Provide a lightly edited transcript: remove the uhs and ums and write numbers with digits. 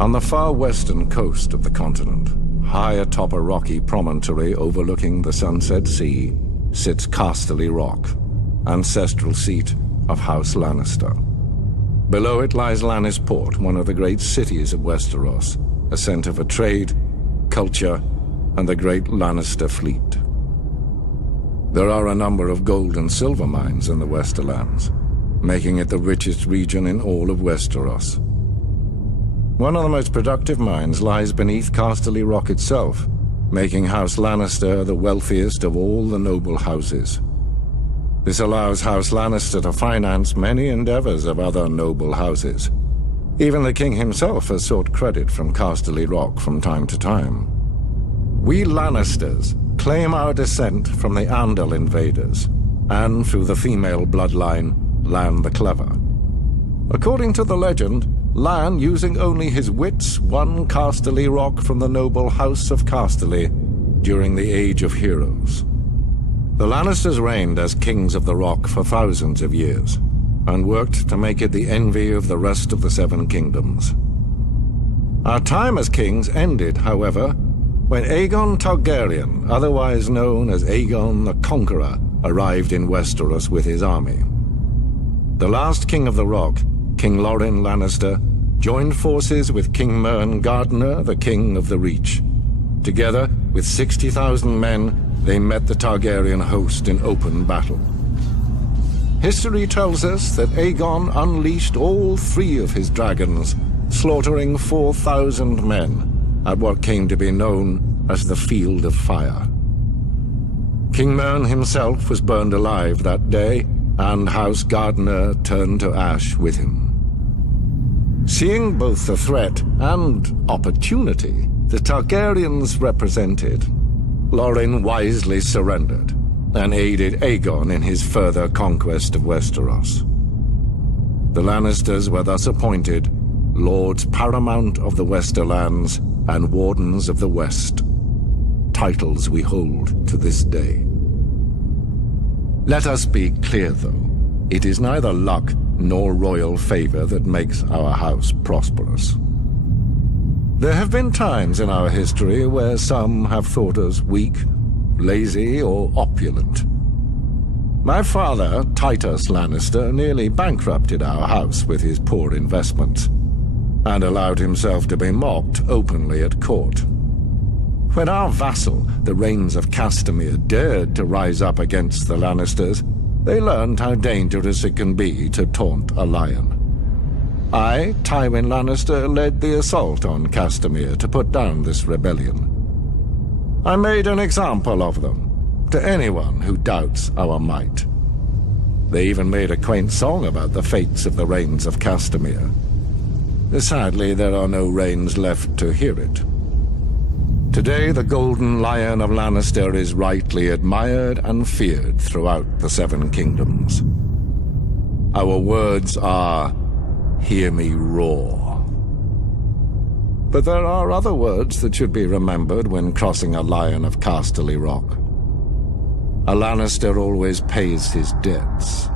On the far western coast of the continent, high atop a rocky promontory overlooking the Sunset Sea, sits Casterly Rock, ancestral seat of House Lannister. Below it lies Lannisport, one of the great cities of Westeros, a center for trade, culture, and the great Lannister fleet. There are a number of gold and silver mines in the Westerlands, making it the richest region in all of Westeros. One of the most productive mines lies beneath Casterly Rock itself, making House Lannister the wealthiest of all the noble houses. This allows House Lannister to finance many endeavors of other noble houses. Even the king himself has sought credit from Casterly Rock from time to time. We Lannisters claim our descent from the Andal invaders, and through the female bloodline, Lann the Clever. According to the legend, Lann, using only his wits, won Casterly Rock from the noble House of Casterly during the Age of Heroes. The Lannisters reigned as kings of the Rock for thousands of years, and worked to make it the envy of the rest of the Seven Kingdoms. Our time as kings ended, however, when Aegon Targaryen, otherwise known as Aegon the Conqueror, arrived in Westeros with his army. The last king of the Rock, King Loren Lannister, joined forces with King Mern Gardener, the king of the Reach. Together, with 60,000 men, they met the Targaryen host in open battle. History tells us that Aegon unleashed all 3 of his dragons, slaughtering 4,000 men at what came to be known as the Field of Fire. King Mern himself was burned alive that day, and House Gardener turned to ash with him. Seeing both the threat and opportunity the Targaryens represented, Loren wisely surrendered and aided Aegon in his further conquest of Westeros. The Lannisters were thus appointed Lords Paramount of the Westerlands and Wardens of the West, titles we hold to this day. Let us be clear, though. It is neither luck nor royal favor that makes our house prosperous. There have been times in our history where some have thought us weak, lazy, or opulent. My father, Titus Lannister, nearly bankrupted our house with his poor investments, and allowed himself to be mocked openly at court. When our vassal, the Rains of Castamere, dared to rise up against the Lannisters, they learned how dangerous it can be to taunt a lion. I, Tywin Lannister, led the assault on Castamere to put down this rebellion. I made an example of them, to anyone who doubts our might. They even made a quaint song about the fates of the Rains of Castamere. Sadly, there are no Rains left to hear it. Today, the Golden Lion of Lannister is rightly admired and feared throughout the Seven Kingdoms. Our words are, "Hear me roar." But there are other words that should be remembered when crossing a lion of Casterly Rock. A Lannister always pays his debts.